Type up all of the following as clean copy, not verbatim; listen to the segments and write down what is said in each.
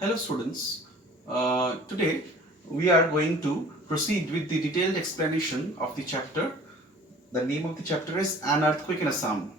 Hello students, today we are going to proceed with the detailed explanation of the chapter. The name of the chapter is An Earthquake in Assam.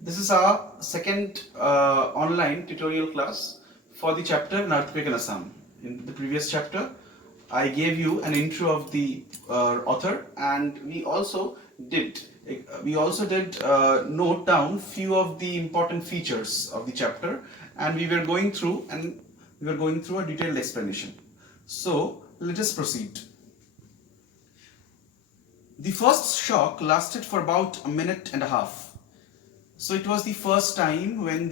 This is our second online tutorial class for the chapter An Earthquake in Assam. In the previous chapter, I gave you an intro of the author, and we also did note down few of the important features of the chapter, and we were going through a detailed explanation. So let us proceed. The first shock lasted for about a minute and a half. So it was the first time when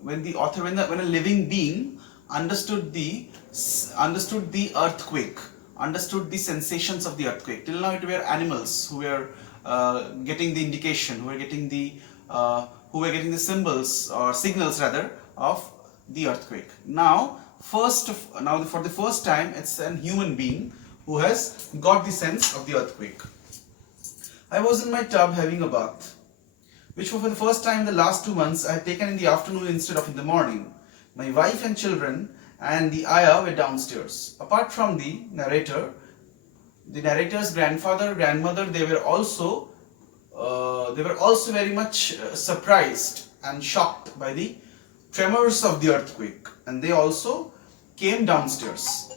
when a living being understood the earthquake, understood the sensations of the earthquake. Till now, it were animals who were getting the indication, who were getting the symbols or signals rather of the earthquake. Now, for the first time, it's a human being who has got the sense of the earthquake. I was in my tub having a bath, which for the first time in the last 2 months I had taken in the afternoon instead of in the morning. My wife and children and the ayah were downstairs. Apart from the narrator's grandfather, grandmother, they were also very much surprised and shocked by the tremors of the earthquake, and they also came downstairs.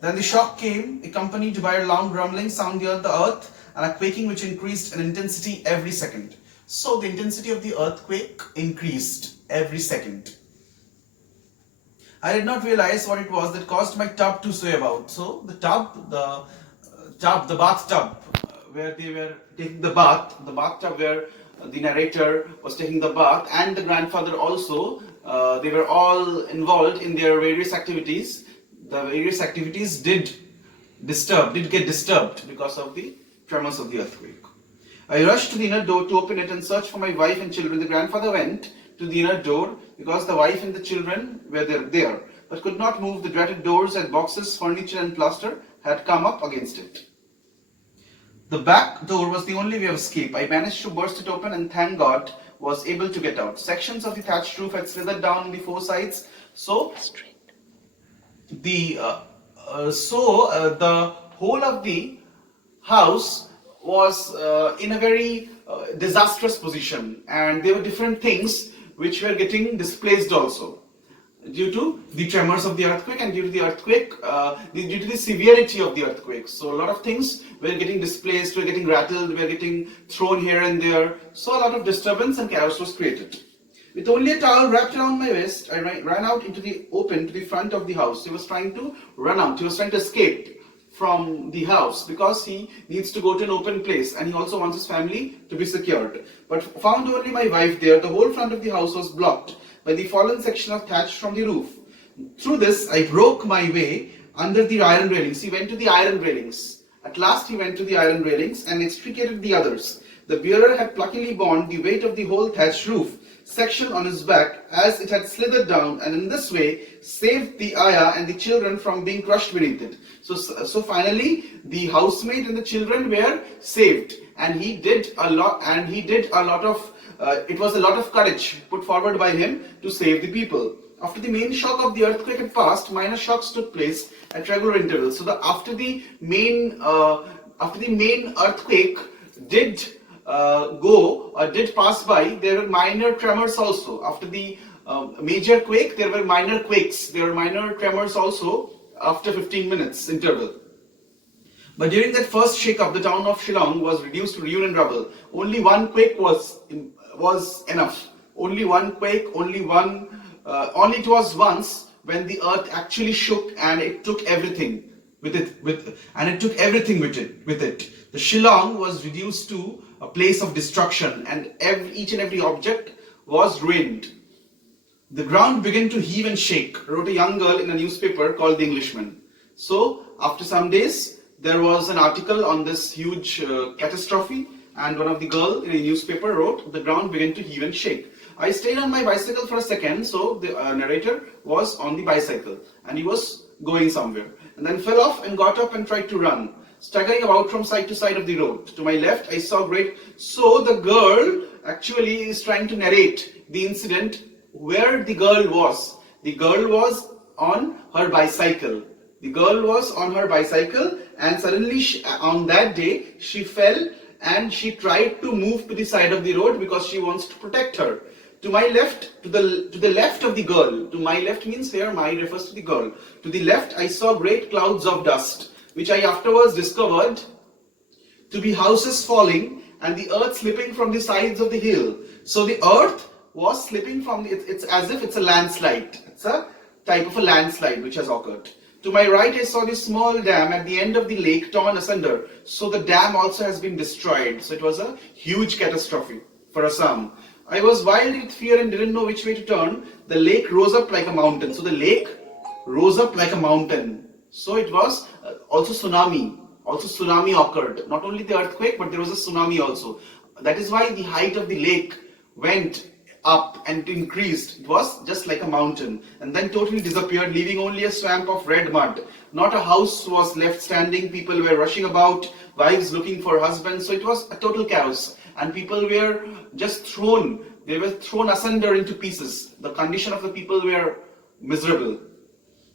Then the shock came, accompanied by a loud rumbling sound near the earth and a quaking which increased in intensity every second. So the intensity of the earthquake increased every second. I did not realize what it was that caused my tub to sway about. So the bathtub where they were taking the bathtub where the narrator was taking the bath, and the grandfather also, they were all involved in their various activities. The various activities did get disturbed because of the tremors of the earthquake. I rushed to the inner door to open it and search for my wife and children. The grandfather went to the inner door because the wife and the children were there, but could not move. The dreaded doors and boxes, furniture and plaster had come up against it. The back door was the only way of escape. I managed to burst it open and, thank God, was able to get out. Sections of the thatched roof had slithered down on the four sides, so the whole of the house was in a very disastrous position, and there were different things which were getting displaced also due to the tremors of the earthquake and due to the severity of the earthquake. So a lot of things were getting displaced, were getting rattled, were getting thrown here and there. So a lot of disturbance and chaos was created. With only a towel wrapped around my waist, I ran out into the open to the front of the house. He was trying to run out. He was trying to escape from the house because he needs to go to an open place, and he also wants his family to be secured. But found only my wife there. The whole front of the house was blocked by the fallen section of thatch from the roof. Through this, I broke my way under the iron railings. He went to the iron railings. At last he went to the iron railings and extricated the others. The bearer had pluckily borne the weight of the whole thatched roof section on his back as it had slithered down, and in this way saved the ayah and the children from being crushed beneath it. So finally the housemaid and the children were saved, and he did a lot of it was a lot of courage put forward by him to save the people. After the main shock of the earthquake had passed, minor shocks took place at regular intervals. So after the main earthquake did pass by, there were minor tremors also. After the major quake, there were minor quakes. There were minor tremors also after 15 minutes interval. But during that first shake-up, the town of Shillong was reduced to ruin and rubble. Only one quake was enough. Only one quake. Only it was once when the earth actually shook and it took everything with it. The Shillong was reduced to a place of destruction, and each and every object was ruined. The ground began to heave and shake, wrote a young girl in a newspaper called The Englishman. So after some days, there was an article on this huge catastrophe, and one of the girl in a newspaper wrote, the ground began to heave and shake. I stayed on my bicycle for a second, so the narrator was on the bicycle and he was going somewhere, and then fell off and got up and tried to run, staggering about from side to side of the road. To my left, I saw so the girl actually is trying to narrate the incident where the girl was. The girl was on her bicycle. The girl was on her bicycle, and suddenly on that day she fell and she tried to move to the side of the road because she wants to protect her. To my left, to the left of the girl, to my left means here my refers to the girl. To the left, I saw great clouds of dust, which I afterwards discovered to be houses falling and the earth slipping from the sides of the hill. So the earth was slipping from it's as if it's a landslide. It's a type of a landslide which has occurred. To my right, I saw this small dam at the end of the lake torn asunder. So the dam also has been destroyed. So it was a huge catastrophe for Assam. I was wild with fear and didn't know which way to turn. The lake rose up like a mountain. So the lake rose up like a mountain. So it was also tsunami. Also tsunami occurred. Not only the earthquake, but there was a tsunami also. That is why the height of the lake went up and increased. It was just like a mountain and then totally disappeared, leaving only a swamp of red mud. Not a house was left standing. People were rushing about, wives looking for husbands. So it was a total chaos and people were just thrown. They were thrown asunder into pieces. The condition of the people were miserable.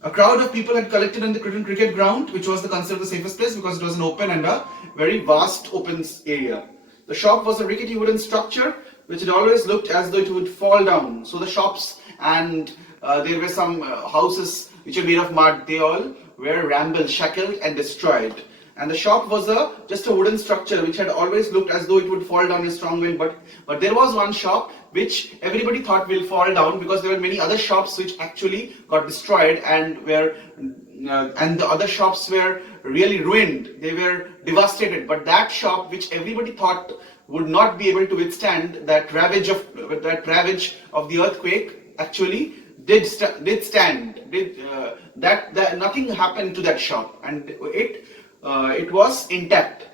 A crowd of people had collected on the cricket ground, which was considered the safest place because it was an open and a very vast open area. The shop was a rickety wooden structure which had always looked as though it would fall down. So the shops and there were some houses which were made of mud. They all were shackled and destroyed. And the shop was just a wooden structure which had always looked as though it would fall down in a strong wind. But there was one shop which everybody thought will fall down because there were many other shops which actually got destroyed and the other shops were really ruined. They were devastated. But that shop which everybody thought would not be able to withstand that ravage of the earthquake actually did stand. Nothing happened to that shop and it was intact.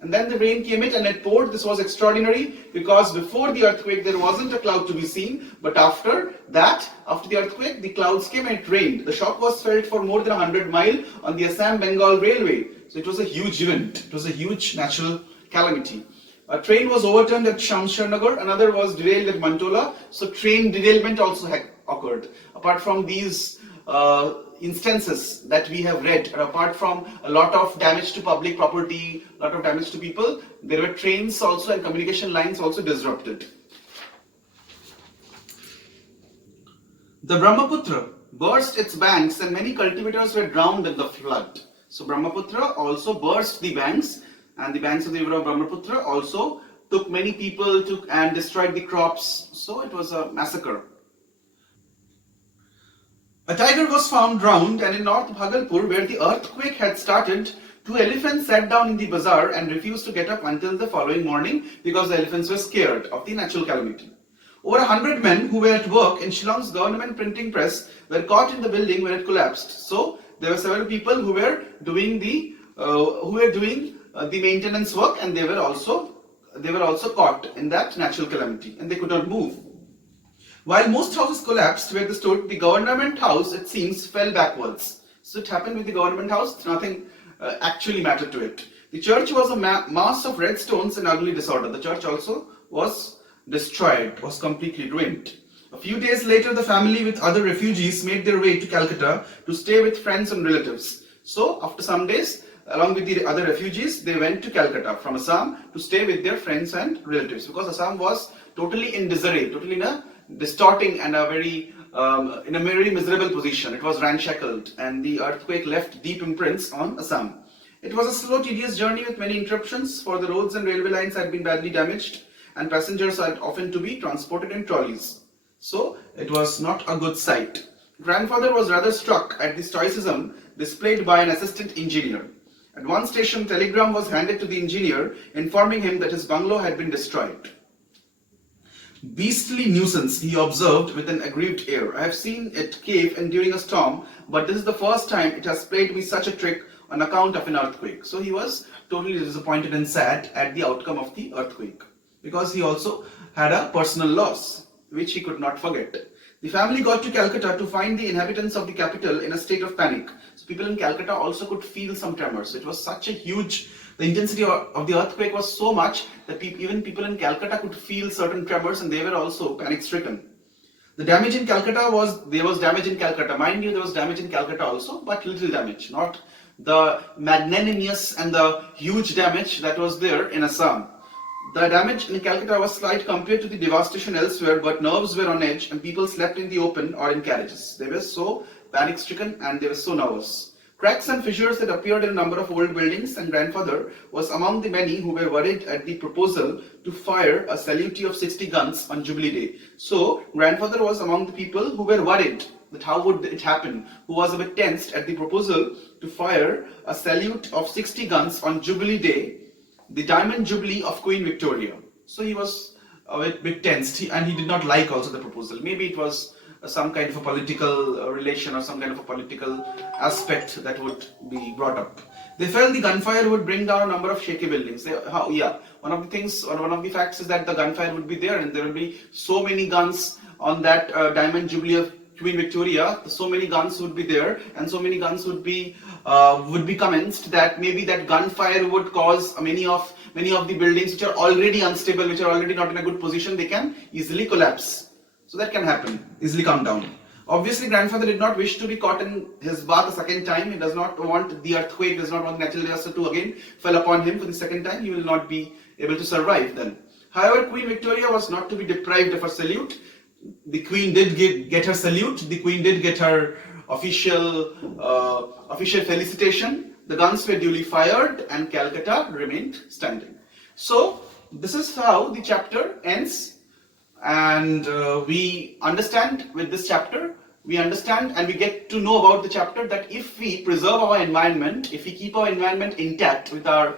And then the rain came and it poured. This was extraordinary because before the earthquake there wasn't a cloud to be seen, but after the earthquake, the clouds came and it rained. The shock was felt for more than 100 miles on the Assam-Bengal railway. So it was a huge event. It was a huge natural calamity. A train was overturned at Shamsharnagar, another was derailed at Mantola. So train derailment also occurred. Apart from these instances that we have read, apart from a lot of damage to public property, a lot of damage to people, there were trains also and communication lines also disrupted. The Brahmaputra burst its banks and many cultivators were drowned in the flood. So Brahmaputra also burst the banks and the banks of the river of Brahmaputra also took many people and destroyed the crops. So it was a massacre. A tiger was found drowned, and in North Bhagalpur, where the earthquake had started, 2 elephants sat down in the bazaar and refused to get up until the following morning because the elephants were scared of the natural calamity. Over 100 men who were at work in Shillong's government printing press were caught in the building when it collapsed. So there were several people who were doing the maintenance work, and they were also caught in that natural calamity, and they could not move. While most houses collapsed where they stood, the government house, it seems, fell backwards. So it happened with the government house, nothing actually mattered to it. The church was a mass of red stones and ugly disorder. The church also was destroyed, was completely ruined. A few days later, the family with other refugees made their way to Calcutta to stay with friends and relatives. So after some days, along with the other refugees, they went to Calcutta from Assam to stay with their friends and relatives because Assam was totally in disarray, totally in a distorting and in a very miserable position. It was ramshackled and the earthquake left deep imprints on Assam. It was a slow, tedious journey with many interruptions, for the roads and railway lines had been badly damaged and passengers had often to be transported in trolleys. So it was not a good sight. Grandfather was rather struck at the stoicism displayed by an assistant engineer. At one station, a telegram was handed to the engineer informing him that his bungalow had been destroyed. Beastly nuisance, he observed with an aggrieved air. I have seen it cave in during a storm, but this is the first time it has played me such a trick on account of an earthquake. So he was totally disappointed and sad at the outcome of the earthquake because he also had a personal loss which he could not forget. The family got to Calcutta to find the inhabitants of the capital in a state of panic. So people in Calcutta also could feel some tremors. It was such a huge, the intensity of the earthquake was so much that even people in Calcutta could feel certain tremors and they were also panic stricken. The damage in Calcutta there was damage in Calcutta. Mind you, there was damage in Calcutta also, but little damage, not the magnanimous and the huge damage that was there in Assam. The damage in Calcutta was slight compared to the devastation elsewhere, but nerves were on edge and people slept in the open or in carriages. They were so panic-stricken and they were so nervous. Cracks and fissures had appeared in a number of old buildings, and grandfather was among the many who were worried at the proposal to fire a salute of 60 guns on Jubilee Day. So, grandfather was among the people who were worried that how would it happen, who was a bit tensed at the proposal to fire a salute of 60 guns on Jubilee Day, the Diamond Jubilee of Queen Victoria. So he was a bit tensed, and he did not like also the proposal. Maybe it was some kind of a political relation or some kind of a political aspect that would be brought up. They felt the gunfire would bring down a number of shaky buildings. One of the things, or one of the facts is that the gunfire would be there, and there will be so many guns on that Diamond Jubilee of Queen Victoria. So many guns would be there, and so many guns would be commenced that maybe that gunfire would cause many of the buildings which are already unstable, which are already not in a good position, they can easily collapse. So that can happen, easily come down. Obviously, grandfather did not wish to be caught in his bath a second time. He does not want the earthquake, does not want the natural disaster to again fall upon him for the second time. He will not be able to survive then. However, Queen Victoria was not to be deprived of her salute. The Queen did get her salute. The Queen did get her official felicitation. The guns were duly fired and Calcutta remained standing. So, this is how the chapter ends. And we understand with this chapter, we understand and we get to know about the chapter that if we preserve our environment, if we keep our environment intact with our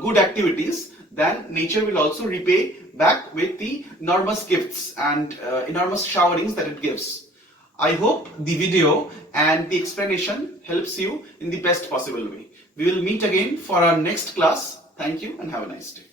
good activities, then nature will also repay back with the enormous gifts and enormous showerings that it gives. I hope the video and the explanation helps you in the best possible way. We will meet again for our next class. Thank you and have a nice day.